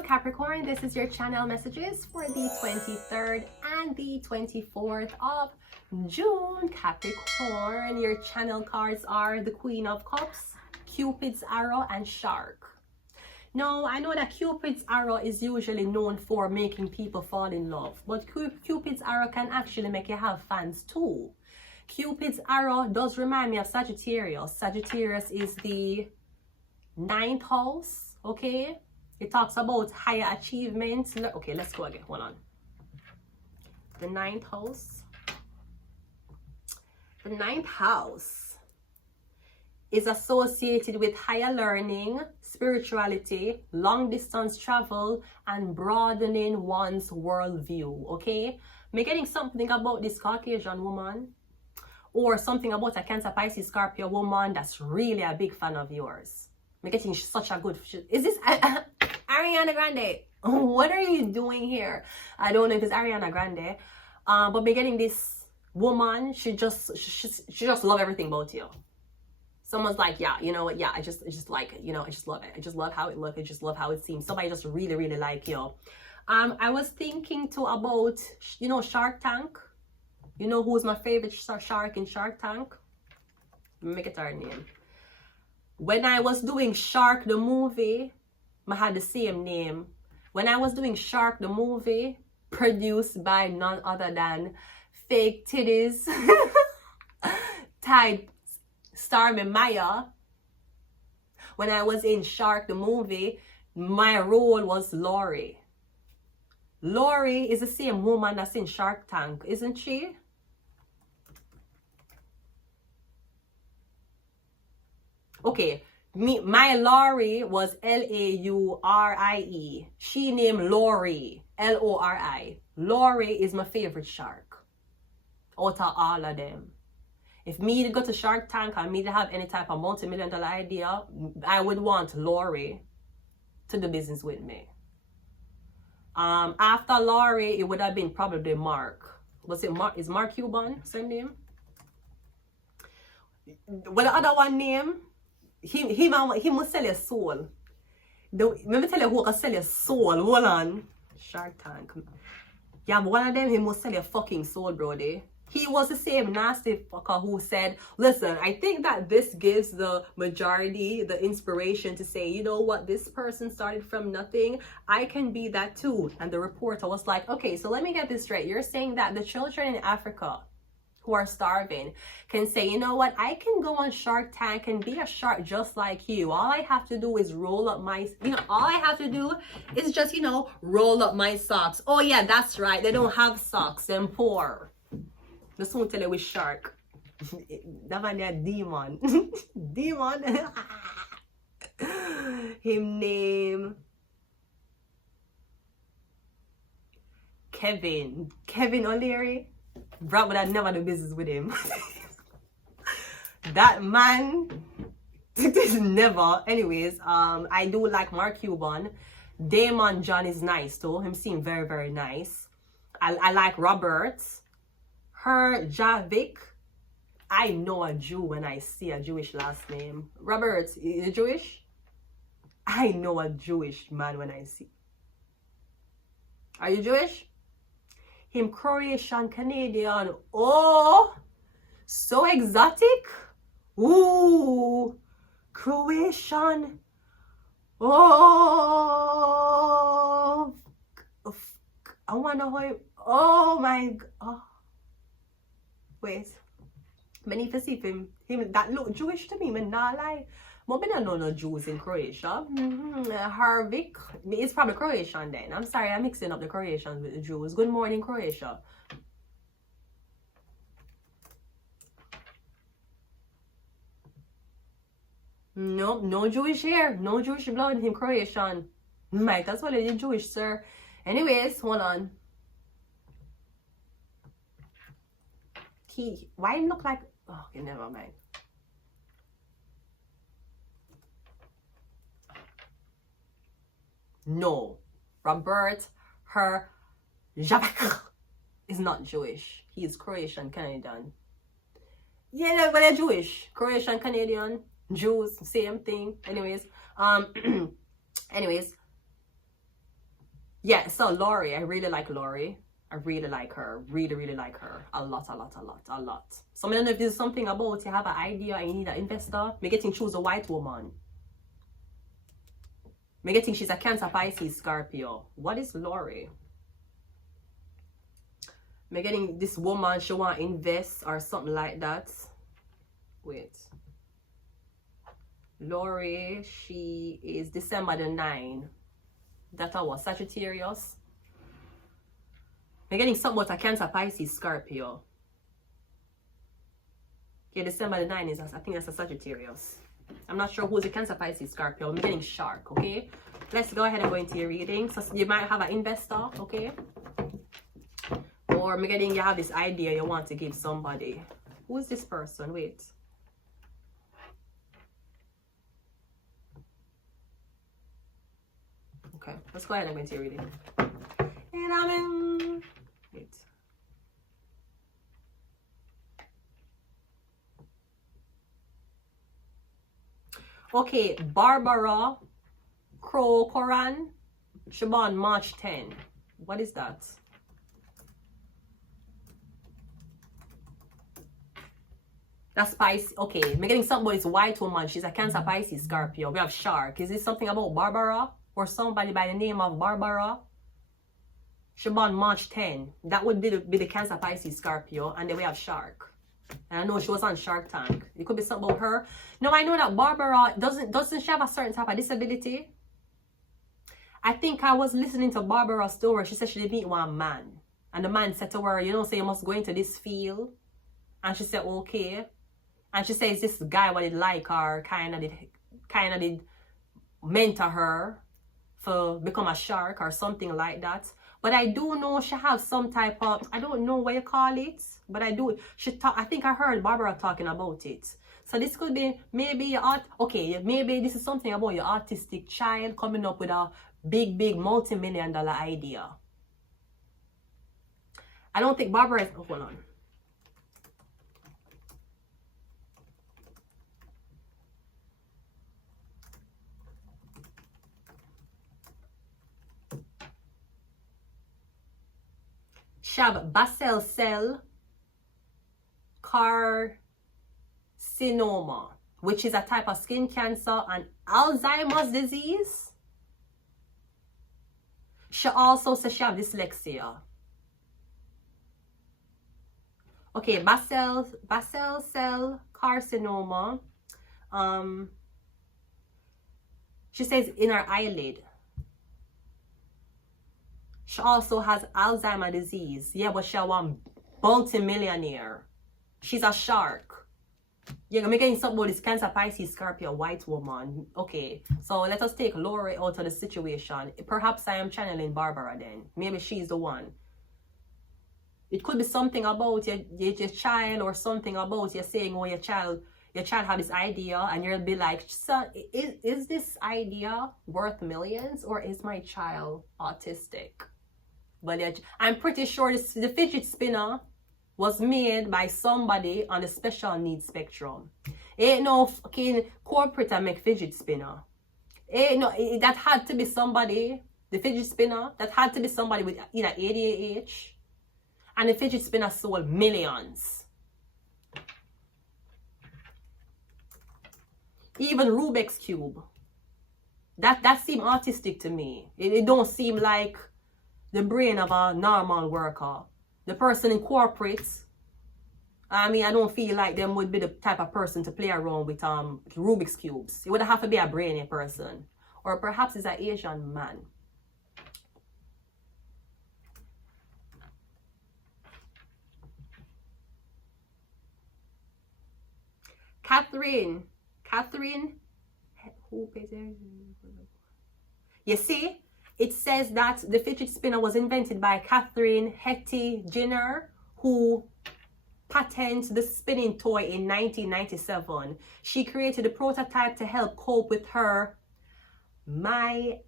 Hello Capricorn, this is your channel messages for the 23rd and the 24th of June. Capricorn, your channel cards are the Queen of Cups, Cupid's Arrow, and Shark. Now, I know that Cupid's Arrow is usually known for making people fall in love, but Cupid's Arrow can actually make you have fans too. Cupid's Arrow does remind me of Sagittarius. Sagittarius is the 9th house, okay? It talks about higher achievements. Okay, let's go again. Hold on. The 9th house. The 9th house is associated with higher learning, spirituality, long distance travel, and broadening one's worldview, okay? I'm getting something about this Caucasian woman, or something about a Cancer, Pisces, Scorpio woman that's really a big fan of yours. I'm getting such a good... Is this Ariana Grande? What are you doing here? I don't know if it's Ariana Grande. But we're getting this woman. She just love everything about you. Someone's like, yeah, you know what? Yeah, I just like it. You know, I just love it. I just love how it looks. I just love how it seems. Somebody just really, really like you. I was thinking too about, you know, Shark Tank. You know who's my favorite shark in Shark Tank? Make it her name. When I was doing Shark the movie, I had the same name. When I was doing Shark the movie, produced by none other than Fake Titties, Tide Starmy Maya. When I was in Shark the movie, my role was Lori. Lori is the same woman that's in Shark Tank, isn't she? Okay, my Lori was Laurie. She named Lori, Lori. Lori is my favorite shark out of all of them. If me to go to Shark Tank and me to have any type of multi-million-dollar idea, I would want Lori to do business with me. After Lori, it would have been probably Mark. Was it Mark? Is Mark Cuban same name? What the other one name? He must sell your soul. Let me tell you who can sell your soul. Hold on. Shark Tank. Yeah, but one of them, he must sell your fucking soul, brody. He was the same nasty fucker who said, listen, I think that this gives the majority the inspiration to say, you know what, this person started from nothing. I can be that too. And the reporter was like, okay, so let me get this straight. You're saying that the children in Africa who are starving can say, you know what, I can go on Shark Tank and be a shark just like you. All I have to do is roll up my, all I have to do is just, roll up my socks. Oh yeah, that's right. They don't have socks. They're poor. Let's soon tell you with shark. That man there, demon. Demon. Him name Kevin O'Leary. Bro, but I never do business with him. That man, it is never. Anyways, I do like Mark Cuban. Damon John is nice too. Him seem very, very nice. I like Robert. Her Javik. I know a Jew when I see a Jewish last name. Robert, is you Jewish? I know a Jewish man when I see. Are you Jewish? Him Croatian Canadian. Oh, so exotic. Ooh, Croatian. Oh, I wonder how. Oh my God. Oh. Wait, many for see him that look Jewish to me. Man, not lie. But I don't know no Jews in Croatia. Harvick, it's probably Croatian then. I'm sorry, I'm mixing up the Croatians with the Jews. Good morning, Croatia. No Jewish here. No Jewish blood in him, Croatian. Might as well be Jewish, sir. Anyways, hold on. Why him look like... Oh, okay, never mind. No, Robert Javak is not Jewish. He is Croatian Canadian. Yeah, but they're Jewish. Croatian Jews, same thing. Anyways, Yeah, so Lori, I really like Lori. I really like her. Really, really like her. A lot. So I don't know if this is something about you have an idea and you need an investor. Me getting choose a white woman. Me getting she's a Cancer, Pisces, Scorpio. What is Lori? Me getting this woman, she want to invest or something like that. Wait. Lori, she is December the 9th. That was Sagittarius. I'm getting something about a Cancer, Pisces, Scorpio. Okay, December the 9th is, I think that's a Sagittarius. I'm not sure who's a Cancer, Pisces, Scorpio. I'm getting Shark, okay? Let's go ahead and go into your reading. So you might have an investor, okay? Or I'm getting you have this idea you want to give somebody. Who is this person? Wait. Okay, let's go ahead and go into your reading. And I'm in... Wait. Okay, Barbara Cartomancy. She born March 10. What is that? That's Pisces. Okay, I'm getting something about this white woman. She's a Cancer, Pisces, Scorpio. We have Shark. Is this something about Barbara? Or somebody by the name of Barbara? She born March 10. That would be the Cancer, Pisces, Scorpio. And then we have Shark. And I know she was on Shark Tank. It could be something about her. No, I know that Barbara doesn't she have a certain type of disability? I think I was listening to Barbara's story. She said she did meet one man. And the man said to her, you know, say you must go into this field. And she said, okay. And she says this guy what did like her, kind of did mentor her for become a shark or something like that. But I do know she has some type of, I don't know what you call it, but I do. I think I heard Barbara talking about it. So this could be maybe maybe this is something about your autistic child coming up with a big multi-million-dollar idea. I don't think Barbara is, hold on. She have basal cell carcinoma, which is a type of skin cancer, and Alzheimer's disease. She also says she have dyslexia. Okay, basal cell carcinoma. She says in her eyelid. She also has Alzheimer's disease. Yeah, but she's one multi-millionaire. She's a shark. Yeah, I'm getting something about this Cancer, Pisces, Scorpio, white woman. Okay, so let us take Lori out of the situation. Perhaps I am channeling Barbara then. Maybe she's the one. It could be something about your child, or something about you saying, oh, your child have this idea, and you'll be like, so is this idea worth millions, or is my child autistic? But I'm pretty sure the fidget spinner was made by somebody on the special needs spectrum. Ain't no fucking corporate that make fidget spinner. That had to be somebody, the fidget spinner, that had to be somebody with either ADHD, and the fidget spinner sold millions. Even Rubik's Cube. That seemed autistic to me. It don't seem like the brain of a normal worker. The person in corporate, I mean, I don't feel like them would be the type of person to play around with Rubik's Cubes. It would have to be a brainy person. Or perhaps it's an Asian man. Catherine, you see, it says that the fidget spinner was invented by Catherine Hetty Jenner, who patented the spinning toy in 1997. She created a prototype to help cope with her myasthenia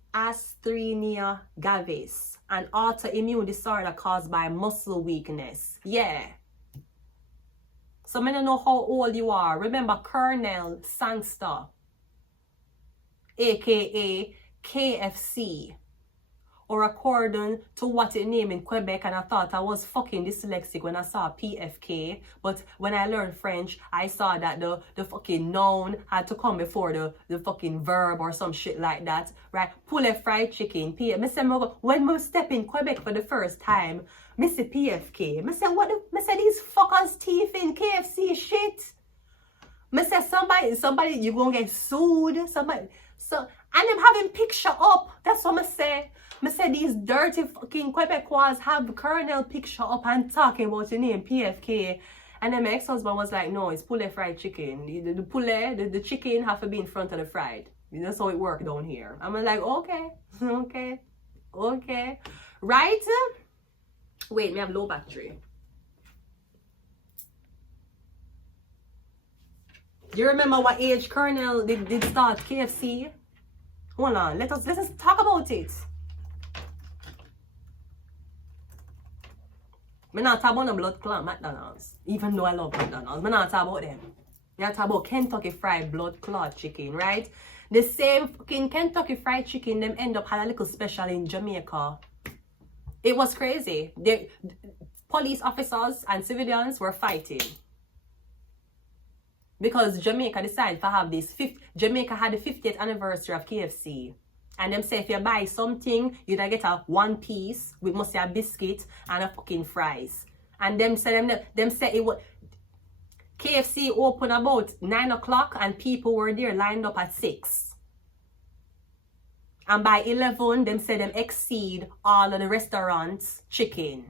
gravis, an autoimmune disorder caused by muscle weakness. Yeah. So I don't know how old you are. Remember Colonel Sangster, aka KFC, or according to what it named in Quebec, and I thought I was fucking dyslexic when I saw PFK. But when I learned French, I saw that the fucking noun had to come before the fucking verb or some shit like that, right? Poulet fried chicken, when we step in Quebec for the first time, I say PFK. I say these fuckers teeth in KFC shit. I say somebody, you gonna get sued. Somebody, and I'm having picture up. That's what I say. I say these dirty fucking Quebecois have Colonel picture up and talking about the name PFK. And then my ex-husband was like, no, it's poulet fried chicken. The poulet, the chicken have to be in front of the fried. That's how it works down here. I'm like, okay. Right? Wait, me have low battery. Do you remember what age Colonel did start KFC? Hold on, let us talk about it. I'm not talking about the blood clot McDonald's, even though I love McDonald's. I'm not talking about them. I'm talking about Kentucky Fried blood clot chicken, right? The same fucking Kentucky Fried chicken, them end up had a little special in Jamaica. It was crazy. The police officers and civilians were fighting. Because Jamaica decided to have this. Jamaica had the 50th anniversary of KFC. And them say if you buy something, you'd get a one piece with mostly a biscuit and a fucking fries. And them say it was KFC open about 9 o'clock and people were there lined up at 6. And by 11, them say them exceed all of the restaurants' chicken.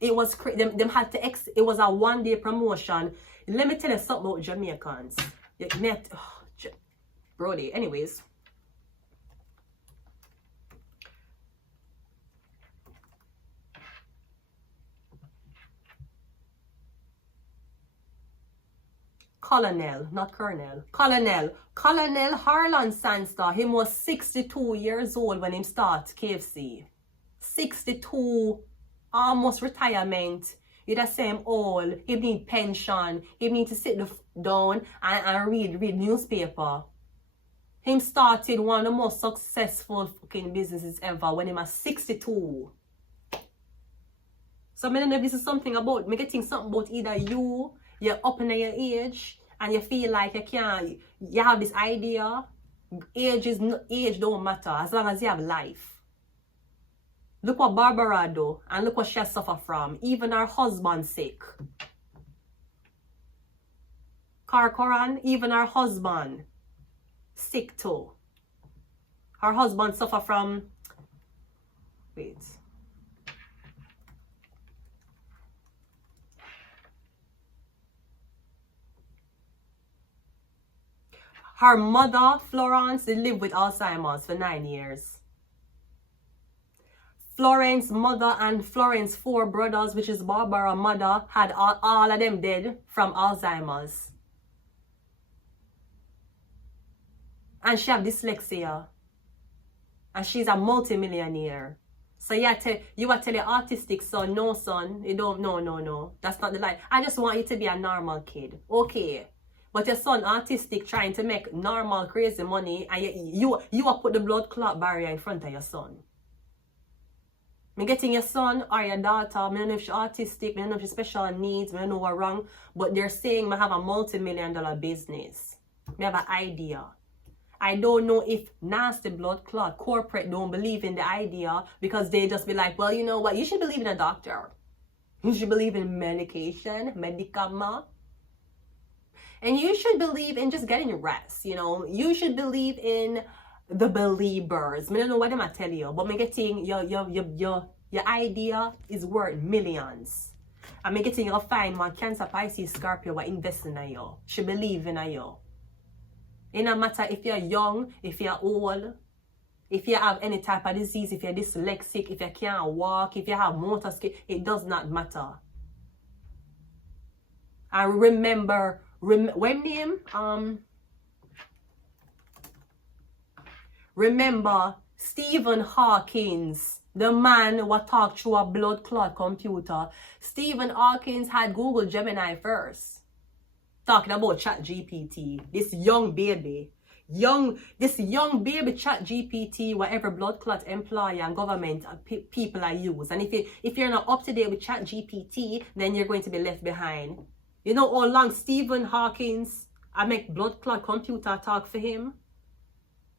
It was them had to it was a 1-day promotion. Let me tell you something about Jamaicans. Brody, anyways. Colonel, not Colonel. Colonel Harlan Sandster, he was 62 years old when he started KFC. 62, almost retirement. You'd have same old, he need pension, he need to sit down and read newspaper. Him started one of the most successful fucking businesses ever when he was 62. So I don't know if this is something about, me getting something about either you're up in your age and you feel like you have this idea. Age don't matter as long as you have life. Look what Barbara do and look what she has suffered from. Even her husband sick. Carcoran, even her husband sick too. Her husband suffer from, wait. Her mother, Florence, they lived with Alzheimer's for 9 years. Florence's mother and Florence's 4 brothers, which is Barbara's mother, had all of them dead from Alzheimer's. And she have dyslexia. And she's a multi-millionaire. So you tell your autistic son, no son, you don't, no. That's not the line. I just want you to be a normal kid. Okay. But your son autistic trying to make normal crazy money and you put the blood clot barrier in front of your son. Me getting your son or your daughter, I don't know if she's autistic, I don't know if she's special needs, I don't know what's wrong, but they're saying I have a multi-million-dollar business. I have an idea. I don't know if nasty blood clot corporate don't believe in the idea because they just be like, well, you know what, you should believe in a doctor. You should believe in medication, medicament. And you should believe in just getting rest, you know. You should believe in the believers. I don't know what I'm tell you, but I'm getting your idea is worth millions. I'm getting you find one Cancer, Pisces, Scorpio what investing in you. She believe in you. It no matter if you're young, if you're old, if you have any type of disease, if you're dyslexic, if you can't walk, if you have motor skill, it does not matter. I remember when name remember Stephen Hawkins, the man who talked through a blood clot computer. Stephen Hawkins had Google Gemini first, talking about ChatGPT. This young baby, this young baby chat GPT, whatever blood clot employer and government people are use. And if you're not up to date with chat GPT, then you're going to be left behind. You know how long Stephen Hawkins, I make blood clot computer talk for him?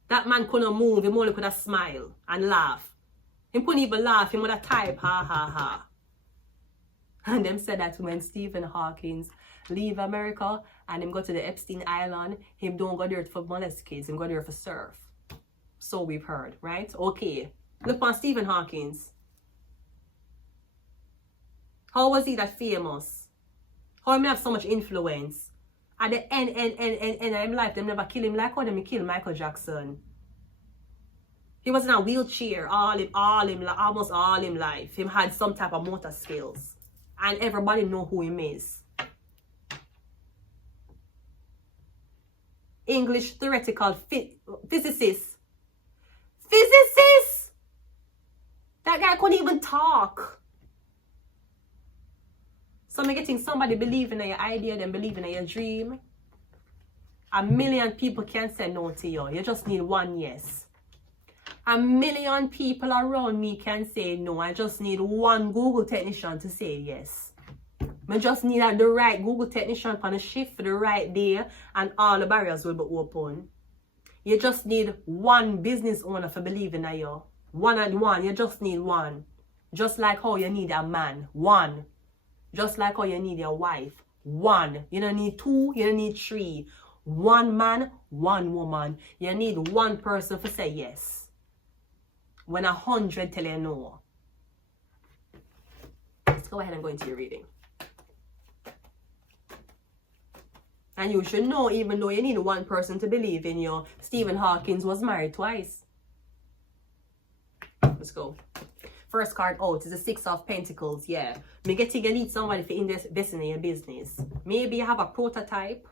That man couldn't move, he only could have smile and laugh. He couldn't even laugh, he would have type, ha ha ha. And them said that when Stephen Hawkins leave America and him go to the Epstein Island, him don't go there for molest kids, him go there for surf. So we've heard, right? Okay. Look on Stephen Hawkins. How was he that famous? How him have so much influence? At the end of his life, them never kill him like how them kill Michael Jackson. He was in a wheelchair almost all him life. Him had some type of motor skills. And everybody know who him is. English theoretical physicist. Physicist! That guy couldn't even talk. So I'm getting somebody believing in your idea, then believing in your dream. 1 million people can't say no to you. You just need one yes. 1 million people around me can say no. I just need one Google technician to say yes. I just need the right Google technician on a shift for the right day and all the barriers will be open. You just need one business owner for believing in you. One and one. You just need one. Just like how you need a man. One. Just like how you need your wife. One. You don't need two. You don't need three. One man, one woman. You need one person to say yes. When 100 tell you no. Let's go ahead and go into your reading. And you should know, even though you need one person to believe in you, Stephen Hawkins was married twice. Let's go. First card out is the 6 of Pentacles. Yeah. Me getting you need somebody to invest in your business. Maybe you have a prototype.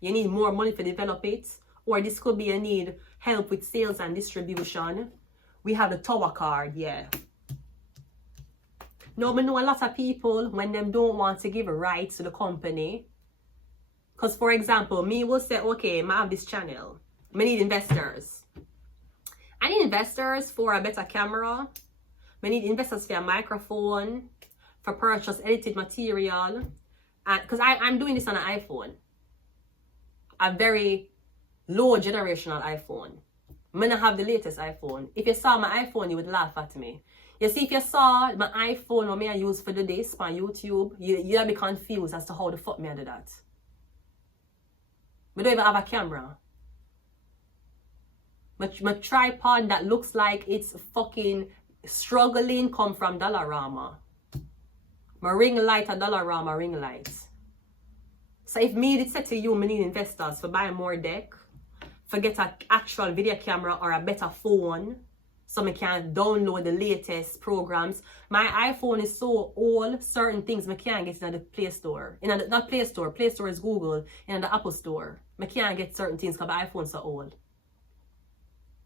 You need more money to develop it. Or this could be you need help with sales and distribution. We have the Tower card, yeah. Now, I know a lot of people, when them don't want to give rights to the company. Because, for example, me will say, okay, I have this channel. I need investors. I need investors for a better camera. I need investors for a microphone. For purchase edited material. Because I'm doing this on an iPhone. A very low generational iPhone. I'm gonna have the latest iPhone. If you saw my iPhone, you would laugh at me. You see, if you saw my iPhone or me I use for the this on YouTube, you'll be confused as to how the fuck me I do that. I don't even have a camera. My tripod that looks like it's fucking struggling come from Dollarama. My ring light a Dollarama ring light. So if me did say to you, I need investors for buying more deck, for get an actual video camera or a better phone, so I can download the latest programs. My iPhone is so old, certain things I can't get in the Play Store. Not Play Store, Play Store is Google, in the Apple Store. I can't get certain things because my iPhone is so old.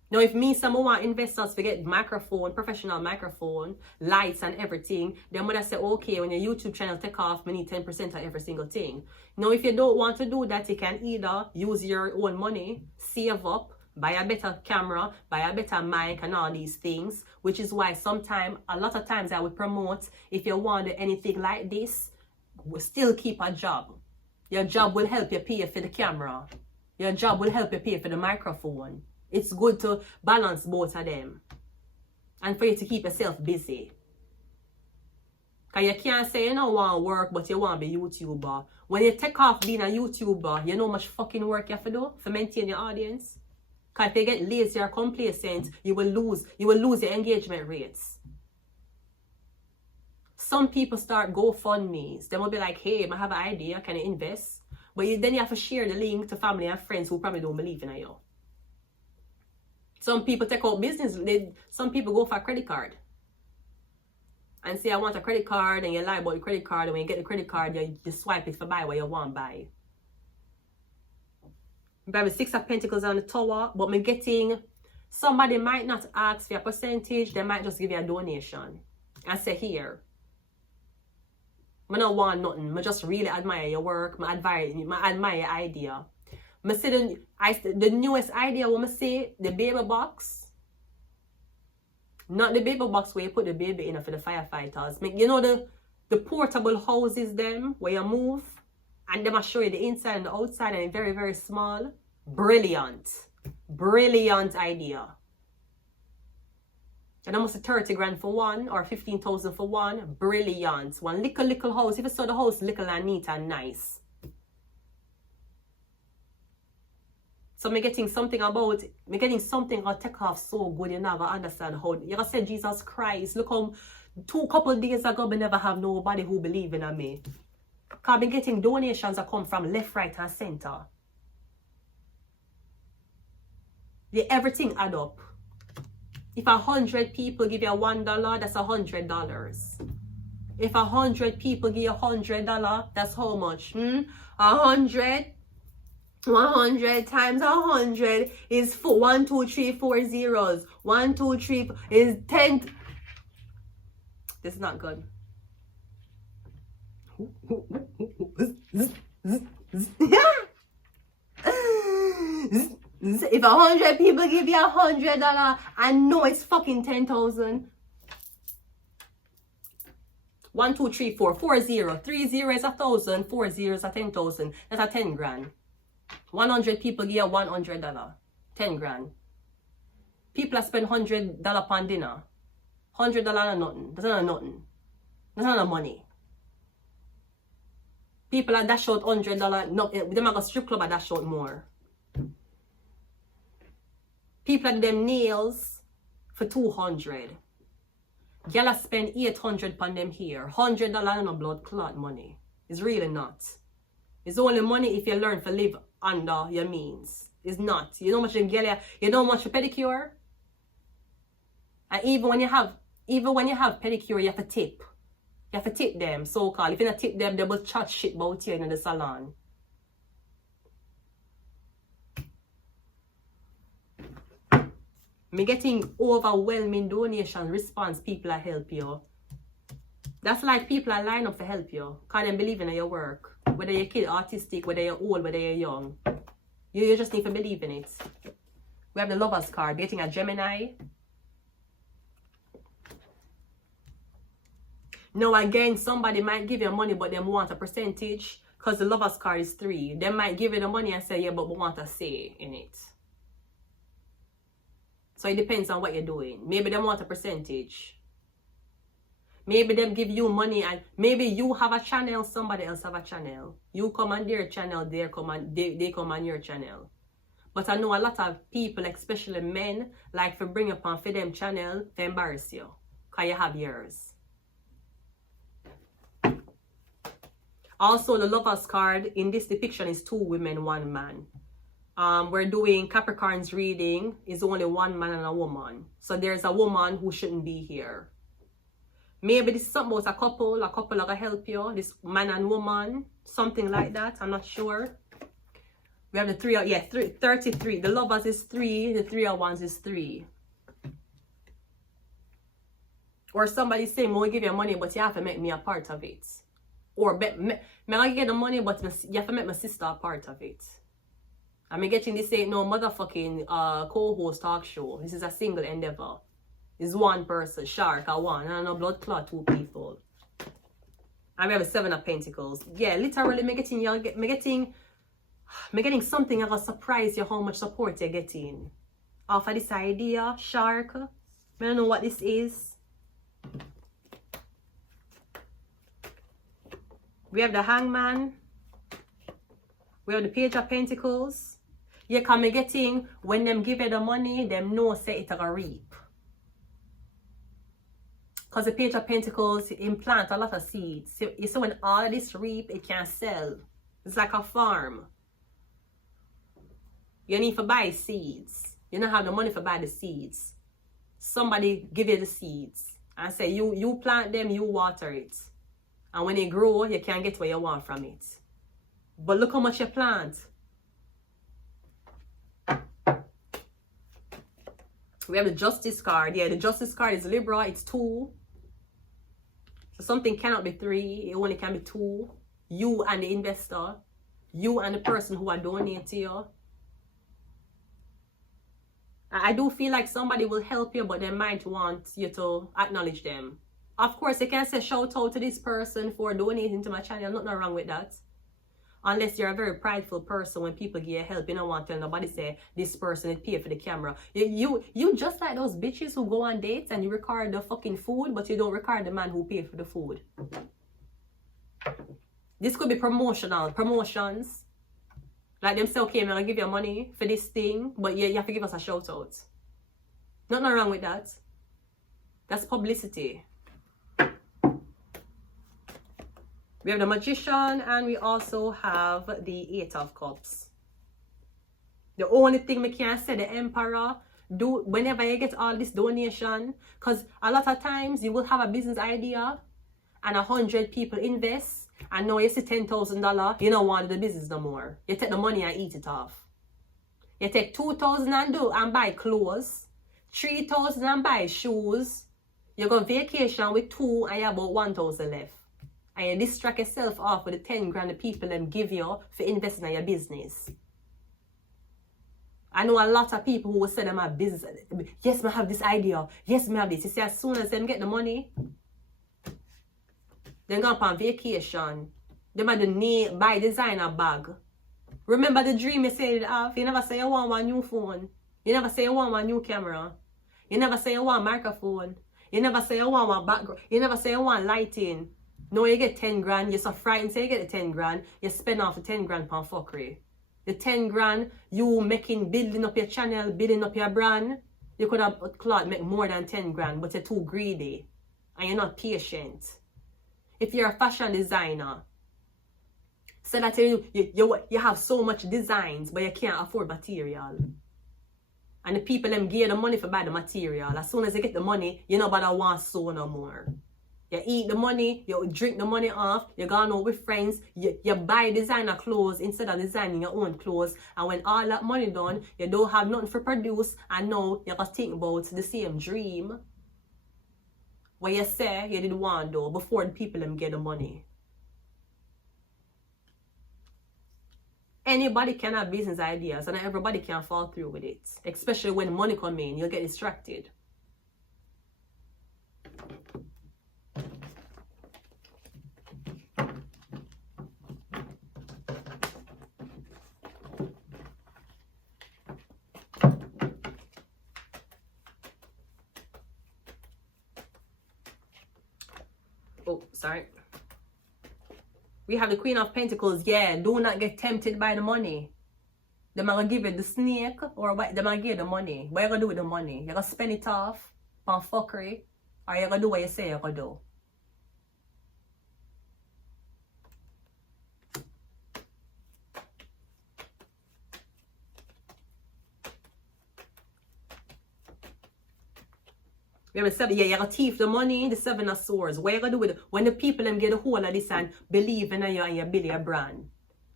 Now, if someone want investors to get microphone, professional microphone, lights and everything, then when I say, okay, when your YouTube channel take off, I need 10% of every single thing. Now, if you don't want to do that, you can either use your own money, save up, buy a better camera, buy a better mic and all these things, which is why a lot of times I would promote, if you want anything like this, still keep a job. Your job will help you pay for the camera. Your job will help you pay for the microphone. It's good to balance both of them. And for you to keep yourself busy. Because you can't say you don't want to work, but you want to be a YouTuber. When you take off being a YouTuber, you know how much fucking work you have to do to maintain your audience? Because if you get lazy or complacent, you will lose your engagement rates. Some people start GoFundMes. They will be like, hey, I have an idea, can you invest? But then you have to share the link to family and friends who probably don't believe in you. Some people take out business. Some people go for a credit card. And say, I want a credit card, and you lie about the credit card, and when you get the credit card, you swipe it for buy what you want to buy. I have 6 of Pentacles on the Tower, but I'm getting, somebody might not ask for a percentage, they might just give you a donation. And say, here. I don't want nothing. I just really admire your work. I admire your idea. I say the newest idea, what I say, the baby box. Not the baby box where you put the baby in for the firefighters. You know the portable houses them where you move and them I show you the inside and the outside and very, very small. Brilliant. Brilliant idea. And almost 30 grand for one or 15,000 for one. Brilliant. One little house. If you saw the house little and neat and nice. So me getting something about take off so good, you never understand how. You gotta say Jesus Christ. Look how couple days ago we never have nobody who believe in me. Cause me getting donations that come from left, right, and center. Everything add up. If 100 people give you $1, that's $100. If 100 people give you $100, that's how much? 100 times 100 is 4. 1, 2, 3, 4 zeros. 1, 2, 3 is 10. This is not good. If 100 people give you $100, I know it's fucking 10,000. 1, 2, 3, 4. 4 0. 3 0 is 1,000. 4 0 is 10,000. That's a 10 grand. 100 people give you $100. 10 grand. People spend $100 on dinner. $100 is nothing. That's not nothing. That's not money. People that dash out $100. No, them at a strip club that dash out more. People at them nails for $200. Y'all spend $800 on them here. $100 on a blood clot money. It's really not. It's only money if you learn to live under your means. It's not. You know how much you get, you know how much for pedicure? And even when you have pedicure, you have to tip. You have to tip them, so-called. If you don't tip them, they will chat shit about you in the salon. Me getting overwhelming donation response, people that help you. That's like people are line up to help you. Because they believe in your work. Whether you're kid autistic, whether you're old, whether you're young. You just need to believe in it. We have the Lover's card. Getting a Gemini. Now again, somebody might give you money, but they want a percentage. Because the Lover's card is 3. They might give you the money and say, yeah, but we want a say in it. So it depends on what you're doing. Maybe they want a percentage. Maybe they give you money and maybe you have a channel, somebody else have a channel. You come on their channel, they come on your channel. But I know a lot of people, especially men, like to bring upon for them channel to embarrass you. Because you have yours. Also, the Lover's card in this depiction is 2 women, 1 man. We're doing Capricorn's reading is only 1 man and a woman. So there's a woman who shouldn't be here. Maybe this is something about a couple that can help you. This man and woman, something like that. I'm not sure. We have the 33. The Lovers is 3. The 3 of Wands is 3. Or somebody saying, we'll give you money, but you have to make me a part of it. Or, I get the money, but you have to make my sister a part of it. I'm getting this ain't no motherfucking co-host talk show. This is a single endeavor. It's 1 person, shark, a 1, and a blood clot, 2 people. And we have a 7 of Pentacles. Yeah, literally, me getting something that will surprise you how much support you're getting. Off of this idea, shark. I don't know what this is. We have the Hangman. We have the Page of Pentacles. Yeah, because me getting, when them give you the money, them know say it a reap. Because the Page of Pentacles implant a lot of seeds. So you see when all of this reap, it can sell. It's like a farm. You need to buy seeds. You don't have the money to buy the seeds. Somebody give you the seeds. And say you plant them, you water it. And when they grow, you can get what you want from it. But look how much you plant. We have the Justice card. Yeah, the Justice card is Libra. It's 2. So something cannot be 3. It only can be 2. You and the investor. You and the person who are donating to you. I do feel like somebody will help you, but they might want you to acknowledge them. Of course, you can say shout out to this person for donating to my channel. Nothing wrong with that. Unless you're a very prideful person, when people give you help, you don't want to tell nobody say this person is paid for the camera. You just like those bitches who go on dates and you record the fucking food, but you don't record the man who paid for the food. This could be promotions. Like them say, okay, I'm gonna give you money for this thing, but you have to give us a shout out. Nothing wrong with that. That's publicity. We have the Magician, and we also have the Eight of Cups. The only thing we can say, the Emperor, do whenever you get all this donation, because a lot of times you will have a business idea and 100 people invest, and now you see $10,000, you don't want the business no more. You take the money and eat it off. You take $2,000 and buy clothes, $3,000 and buy shoes. You go vacation with $2,000 and you have about $1,000 left. And you distract yourself off with the 10 grand the people them give you for investing in your business. I know a lot of people who will say them have business. Yes, I have this idea. Yes, I have this. You see, as soon as them get the money, they go on vacation. They might buy designer bag. Remember the dream you said you have? You never say you want one new phone. You never say you want one new camera. You never say you want a microphone. You never say you want one background. You never say you want lighting. No, you get 10 grand, you're so frightened, so you get the 10 grand, you spend off the 10 grand on fuckery. The 10 grand, you building up your channel, building up your brand, you could have Claude make more than 10 grand, but you're too greedy. And you're not patient. If you're a fashion designer, say that you have so much designs, but you can't afford material. And the people them give the money for buy the material. As soon as you get the money, you nobody want sew no more. You eat the money, you drink the money off, you go out with friends, you buy designer clothes instead of designing your own clothes. And when all that money done, you don't have nothing to produce, and now you got to think about the same dream where you say you did want though before the people them get the money. Anybody can have business ideas and everybody can fall through with it. Especially when money come in, you'll get distracted. Oh, sorry. We have the Queen of Pentacles. Yeah, do not get tempted by the money. They're going to give you the snake, or what? They're going to give you the money. What are you going to do with the money? You're going to spend it off on fuckery, or you're going to do what you say you're going to do. We have the 7, yeah, you're going to thief the money, the 7 of Swords. What are you going to do with it? When the people them get a hold of this and believe in you and you build your brand,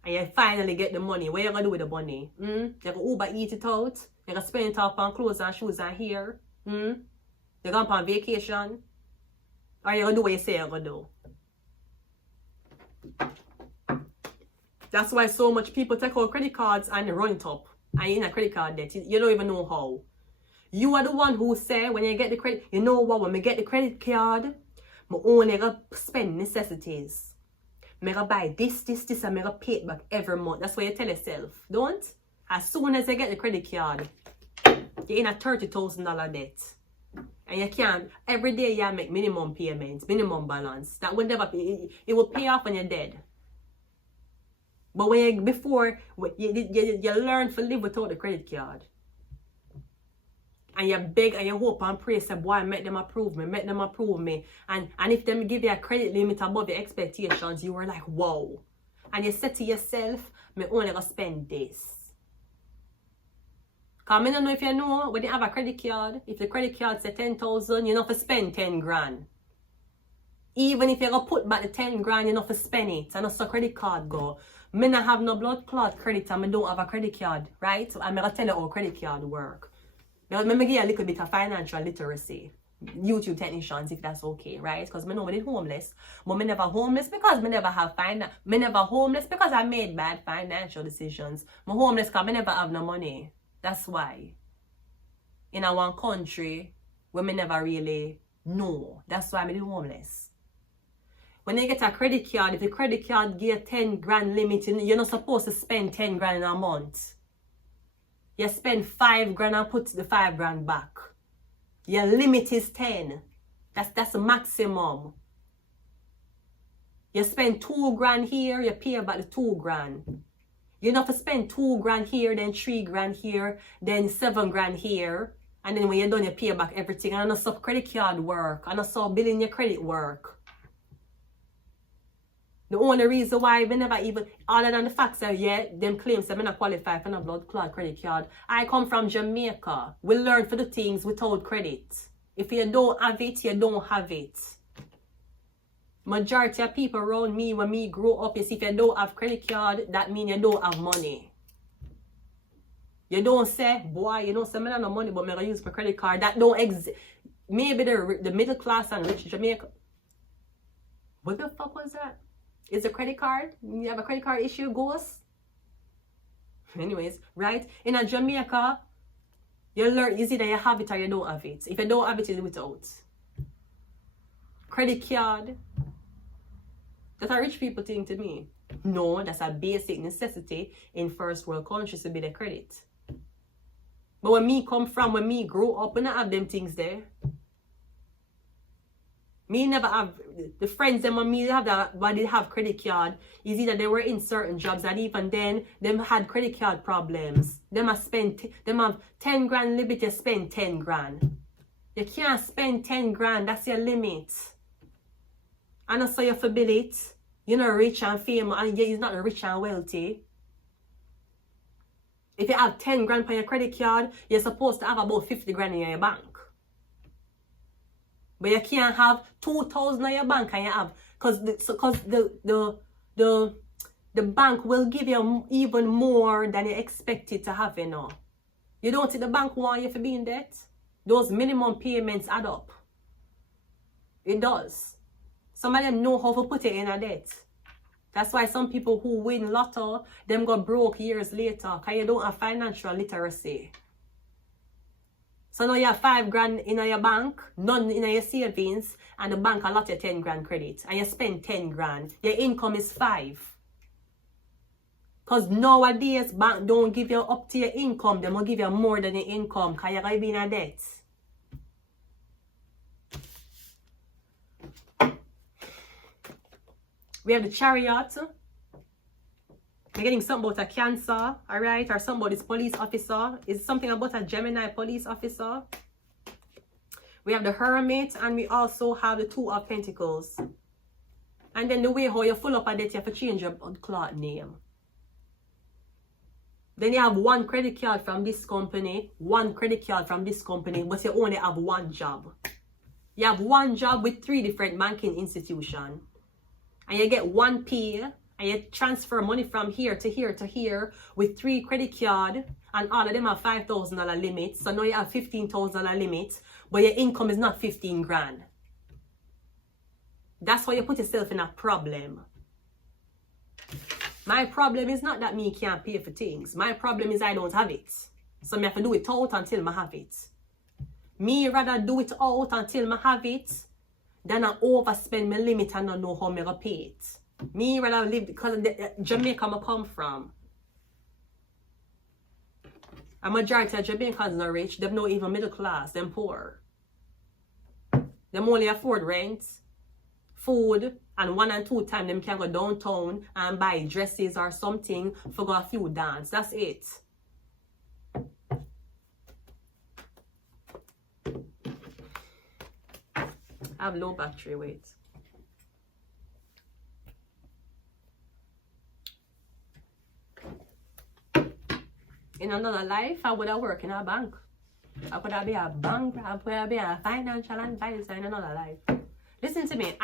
and you finally get the money, what are you going to do with the money? You're going to Uber eat it out? You're going to spend it off on clothes and shoes and hair? You're going on vacation? Or you're going to do what you say you're going to do? That's why so much people take out credit cards and run it up. And you're in a credit card debt. You don't even know how. You are the one who say when you get the credit, you know what, when I get the credit card, I only gonna spend necessities. I'm gonna buy this, and I'm gonna pay it back every month. That's what you tell yourself. Don't? As soon as you get the credit card, you're in a $30,000 debt. And you can't, every day you make minimum payments, minimum balance. That will never pay, it will pay off when you're dead. But when you learn to live without the credit card. And you beg and you hope and pray, say, boy, make them approve me. And if them give you a credit limit above your expectations, you were like, whoa. And you said to yourself, me only gonna spend this. Because I don't know if you know, when you have a credit card, if the credit card say 10,000, you know for spend 10 grand. Even if you're gonna put back the 10 grand, you know for spend it. And also credit card go. Me not have no blood clot credit and I don't have a credit card, right? So I'm gonna tell you how credit card work. Now, let me give you a little bit of financial literacy. YouTube technicians, if that's okay, right? Because I know I'm homeless. But I never homeless because I never have finance. I never homeless because I made bad financial decisions. I'm homeless because I never have no money. That's why. in a one country where me never really know. That's why I'm homeless. When you get a credit card, if the credit card give 10 grand limit, you're not supposed to spend 10 grand in a month. You spend 5 grand and put the 5 grand back. Your limit is 10. That's the maximum. You spend 2 grand here, you pay about the 2 grand. You don't have to spend 2 grand here, then 3 grand here, then 7 grand here. And then when you're done, you pay back everything. And I know some credit card work. I know some billing your credit work. The only reason why we never even, other than the fact that, yeah, them claims that I'm not qualified for a blood clot credit card. I come from Jamaica. We learn for the things without credit. If you don't have it, you don't have it. Majority of people around me, when me grow up, you see, if you don't have credit card, that means you don't have money. You don't say, boy, you don't say, I don't have no money, but I'm going to use my credit card. That don't exist. Maybe the middle class and rich Jamaica. What the fuck was that? Is a credit card? You have a credit card issue, ghost? Anyways, right? In a Jamaica, you learn, you see that you have it or you don't have it. If you don't have it, you do it without. Credit card. That's a rich people thing to me. No, that's a basic necessity in first world countries to be the credit. But when me come from, when me grow up, and I have them things there. Me never have, the friends them when me have that, but they have credit card, is either they were in certain jobs, and even then, them had credit card problems. Them have 10 grand limit, you spend 10 grand. You can't spend 10 grand, that's your limit. And so you feel it, you're not rich and famous, and you're not rich and wealthy. If you have 10 grand on your credit card, you're supposed to have about 50 grand in your bank. But you can't have 2,000 in your bank and you have, because the bank will give you even more than you expected to have, you know. You don't think the bank want you to be in debt? Those minimum payments add up. It does. Some of them know how to put it in a debt. That's why some people who win lotto, them got broke years later, because you don't have financial literacy. So now you have 5 grand in your bank, none in your savings, and the bank allot you 10 grand credit. And you spend 10 grand. Your income is 5. Because nowadays, bank don't give you up to your income. They will give you more than your income because you're going to be in a debt. We have the Chariot. You're getting something about a Cancer, alright? Or something about this police officer. Is something about a Gemini police officer. We have the Hermit, and we also have the Two of Pentacles. And then the way how you full up a debt, you have to change your cloth name. Then you have one credit card from this company, one credit card from this company, but you only have one job. You have one job with 3 different banking institutions. And you get one pay, and you transfer money from here to here to here with 3 credit cards, and all of them have $5,000 limit. So now you have $15,000 limit, but your income is not 15 grand. That's how you put yourself in a problem. My problem is not that me can't pay for things. My problem is I don't have it. So I have to do it out until I have it. Me rather do it out until I have it than I overspend my limit and not know how I'm going to pay it. Me rather live because of the Jamaica I come from. A majority of Jamaicans not rich. They're not even middle class. They're poor. They only afford rent, food, and 1 and 2 times them can go downtown and buy dresses or something for go a few dance. That's it. I have low battery, wait. In another life, I would have worked in a bank. I could have been a bank, I could have been a financial advisor in another life. Listen to me.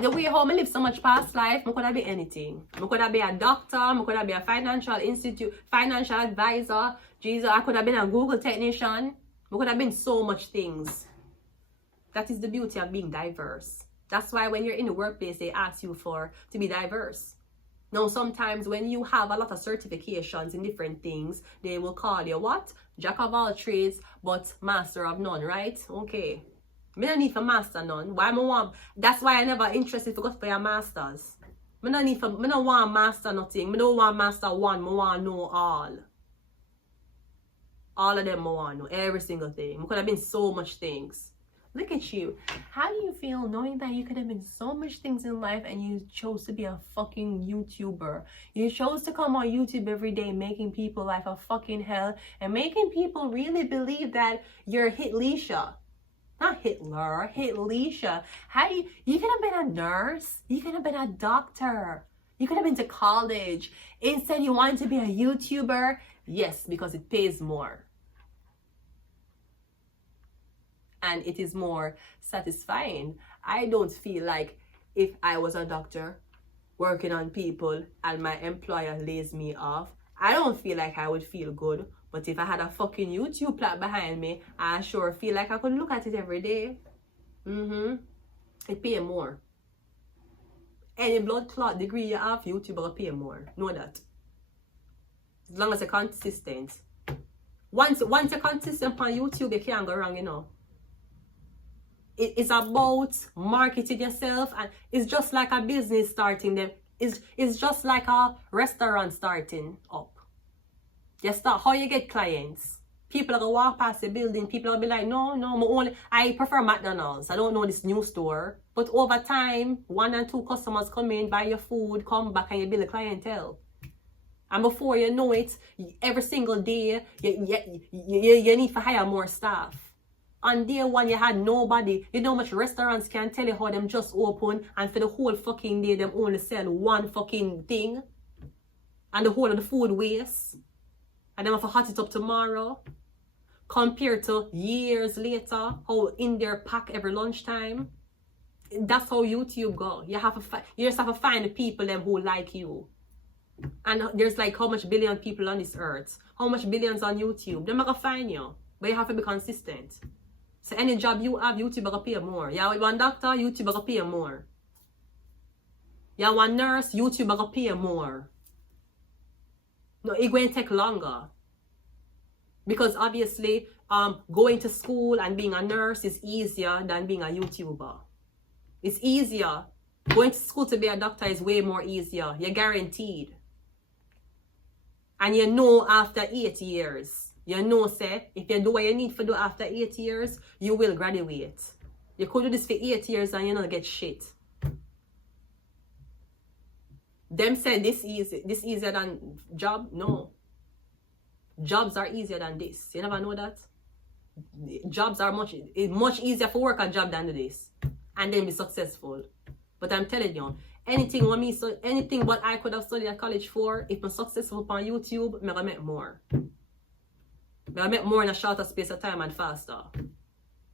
The way how I live so much past life, I could have been anything. I could have been a doctor, I could have been a financial advisor. Jesus, I could have been a Google technician. I could have been so much things. That is the beauty of being diverse. That's why when you're in the workplace, they ask you to be diverse. Now, sometimes when you have a lot of certifications in different things, they will call you what? Jack of all trades, but master of none, right? Okay. Me don't need for master none. Why me want? That's why I never interested to go for your masters. Me don't want master nothing. Me don't want master one. Me want know all. All of them I want to know. Every single thing. It could have been so much things. Look at you. How do you feel knowing that you could have been so much things in life and you chose to be a fucking YouTuber? You chose to come on YouTube every day making people life a fucking hell and making people really believe that you're Hitleisha. Not Hitler, Hitleisha. You could have been a nurse. You could have been a doctor. You could have been to college. Instead, you wanted to be a YouTuber. Yes, because it pays more. And it is more satisfying. I don't feel like if I was a doctor working on people and my employer lays me off, I don't feel like I would feel good. But if I had a fucking YouTube plot behind me, I sure feel like I could look at it every day. It pay more. Any blood clot degree you have, YouTube will pay more. Know that. As long as you're consistent. Once you're consistent on YouTube, you can't go wrong, you know. It's about marketing yourself, and it's just like a business starting them. It's just like a restaurant starting up. You start how you get clients. People are gonna walk past the building, people will be like, no, I prefer McDonald's. I don't know this new store. But over time, 1 and 2 customers come in, buy your food, come back, and you build a clientele. And before you know it, every single day, you need to hire more staff. On day 1, you had nobody. You know how much restaurants can tell you how them just open, and for the whole fucking day, them only sell one fucking thing. And the whole of the food waste. And them have to hot it up tomorrow. Compared to years later, how in their pack every lunchtime. That's how YouTube go. You just have to find the people them who like you. And there's like how much billion people on this earth. How much billions on YouTube. They're not gonna find you. But you have to be consistent. So any job you have, YouTube gonna pay more. You want doctor, YouTube gonna pay more. You want nurse, YouTube gonna pay more. No, it's going to take longer. Because obviously, going to school and being a nurse is easier than being a YouTuber. It's easier. Going to school to be a doctor is way more easier. You're guaranteed. And you know after 8 years, you know, say, if you do what you need to do after 8 years, you will graduate. You could do this for 8 years and you don't get shit. Them said this easier than job? No. Jobs are easier than this. You never know that? Jobs are much easier for work a job than this. And then be successful. But I'm telling you, anything what I could have studied at college for, if I'm successful on YouTube, I'm gonna make more. I'm gonna make more in a shorter space of time and faster.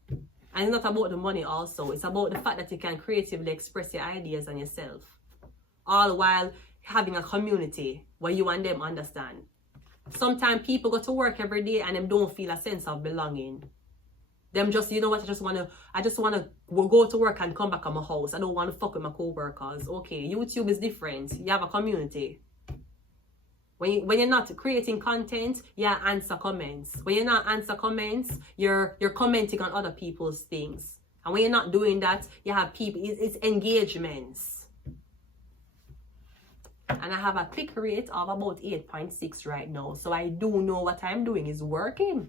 And it's not about the money also. It's about the fact that you can creatively express your ideas and yourself. All while having a community where you and them understand. Sometimes people go to work every day and them don't feel a sense of belonging. Them just, you know what, I just wanna go to work and come back to my house. I don't want to fuck with my co-workers. Okay, YouTube is different. You have a community. When you're not creating content, you answer comments. When you're not answer comments, you're commenting on other people's things. And when you're not doing that, you have people, it's engagements. And I have a click rate of about 8.6 right now. So I do know what I'm doing is working.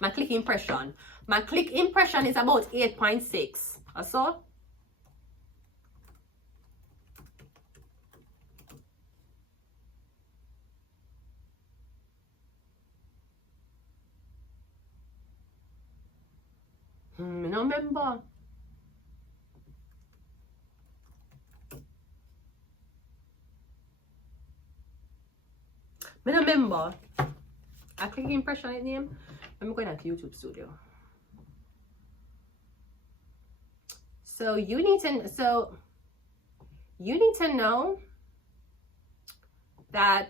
My click impression. My click impression is about 8.6. Also, I don't remember. I don't remember. I click impression it name. I'm going to YouTube studio. So you need to know that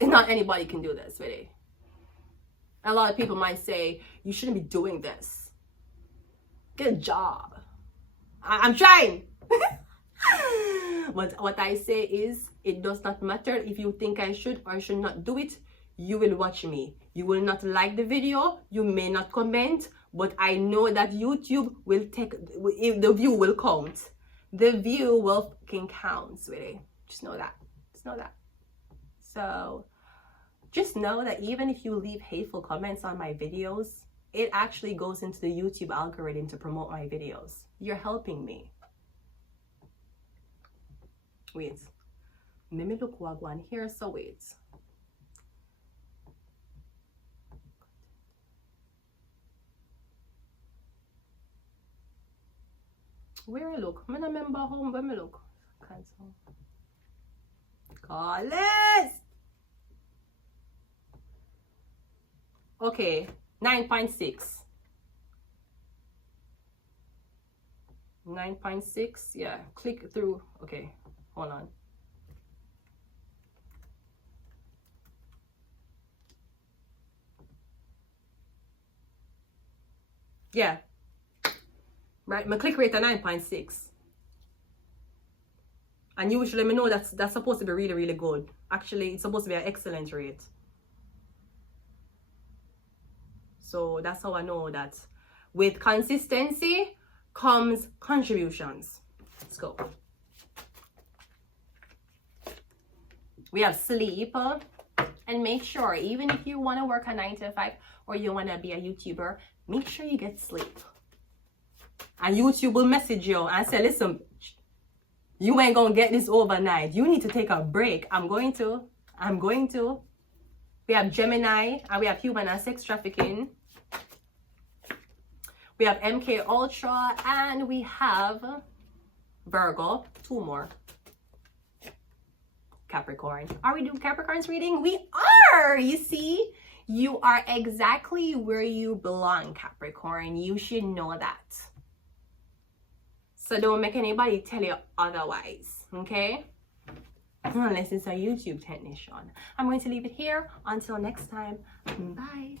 not anybody can do this, really. A lot of people might say you shouldn't be doing this. Get a job. I'm trying. But what I say is, it does not matter if you think I should or should not do it. You will watch me. You will not like the video. You may not comment, but I know that YouTube will take, the view will count. The view will fucking count, sweetie. Just know that. Just know that. So just know that even if you leave hateful comments on my videos, it actually goes into the YouTube algorithm to promote my videos. You're helping me. Wait. Let me look what one here. So wait. Where I look? I don't remember home. Where me look? Cancel. Carlos! Okay. 9.6. 9.6. Yeah. Click through. Okay. Hold on. Yeah. Right, my click rate at 9.6. And usually me know that's supposed to be really, really good. Actually, it's supposed to be an excellent rate. So that's how I know that with consistency comes contributions. Let's go. We have sleep. And make sure, even if you want to work a 9 to 5 or you want to be a YouTuber, make sure you get sleep. And YouTube will message you and say, listen, you ain't gonna get this overnight. You need to take a break. I'm going to. We have Gemini and we have human and sex trafficking. We have MK Ultra and we have Virgo. 2 more. Capricorn. Are we doing Capricorn's reading? We are! You see? You are exactly where you belong, Capricorn. You should know that. So don't make anybody tell you otherwise, okay? Unless it's a YouTube technician. I'm going to leave it here. Until next time, bye.